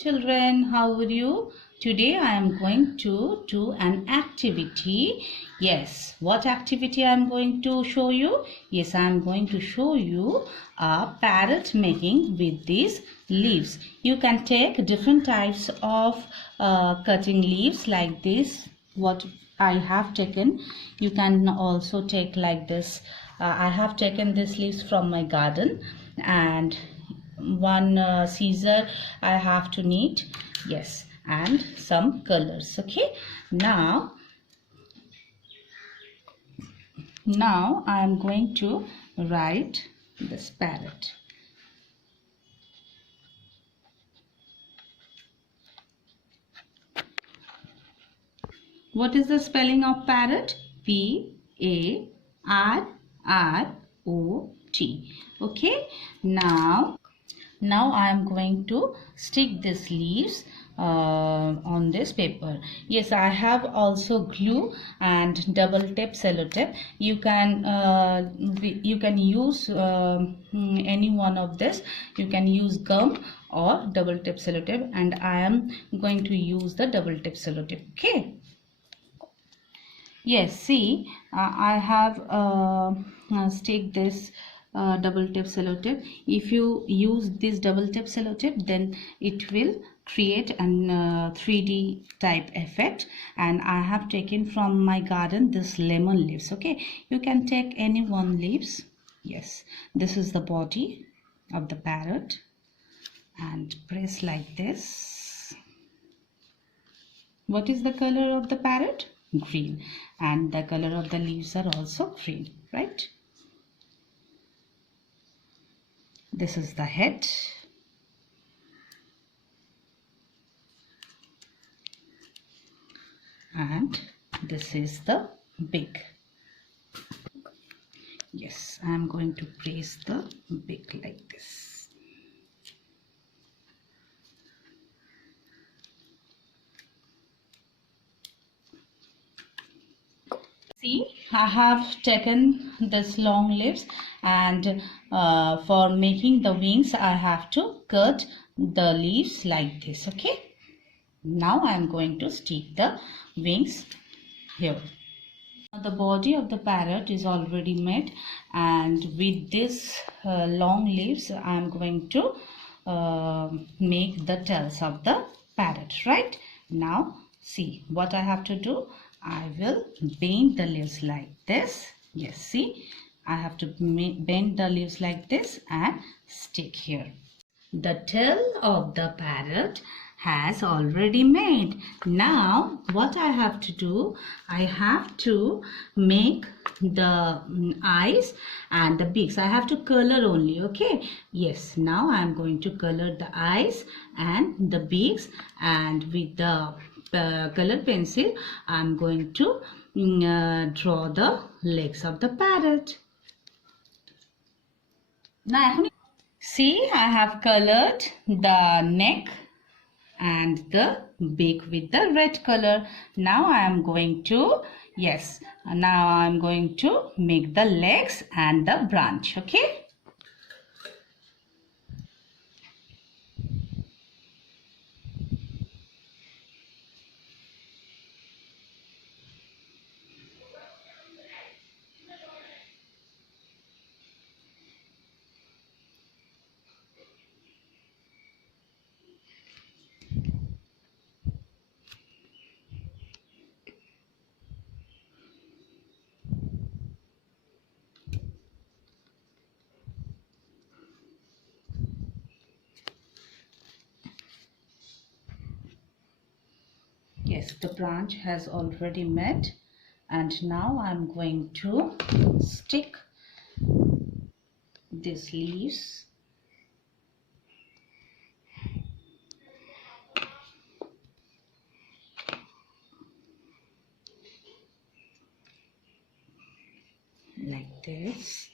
children, how are you? Today I am going to do an activity. Yes, what activity I am going to show you? Yes, I am going to show you a parrot making with these leaves. You can take different types of cutting leaves like this. What I have taken, you can also take like this. I have taken these leaves from my garden, and one scissor I have to need, yes, and some colors. Okay, now I am going to write this parrot. What is the spelling of parrot? P-A-R-R-O-T. Okay, now I am going to stick these leaves on this paper. Yes, I have also glue and double tape sellotape. You can use any one of this. You can use gum or double tape sellotape, and I am going to use the double tape sellotape. Okay. Yes, see, I have stick this double tape sellotape. If you use this double tape sellotape, then it will create an 3D type effect. And I have taken from my garden this lemon leaves. Okay, you can take any one leaves. Yes, this is the body of the parrot, and press like this. What is the color of the parrot? Green. And the color of the leaves are also green, right? This is the head. And this is the beak. Yes, I am going to place the beak like this. See, I have taken this long leaves, and for making the wings I have to cut the leaves like this. Okay, now I am going to stick the wings here. The body of the parrot is already made, and with this long leaves I am going to make the tails of the parrot. Right now, see what I have to do. I will bend the leaves like this. Yes, see, I have to bend the leaves like this and stick here. The tail of the parrot has already made. Now what I have to do, I have to make the eyes and the beaks. I have to color only. Okay, yes, now I am going to color the eyes and the beaks, and with the color pencil I am going to draw the legs of the parrot. Now see, I have colored the neck and the beak with the red color. Now I am going to, yes, now I am going to make the legs and the branch. Okay. Yes, the branch has already met, and now I am going to stick these leaves like this.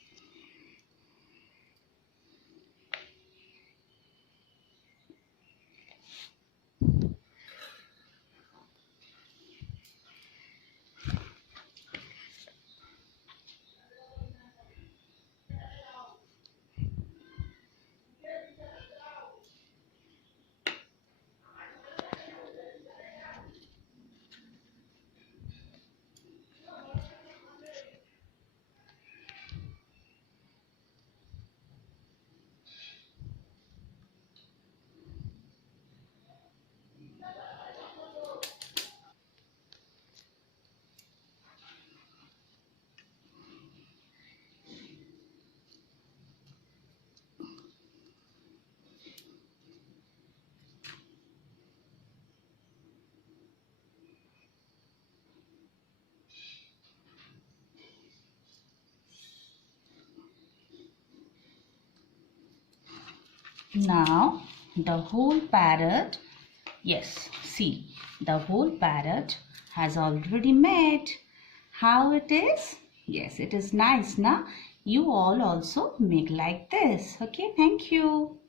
Now the whole parrot, yes, see, the whole parrot has already made. How it is? Yes, it is nice, na? You all also make like this. Okay, thank you.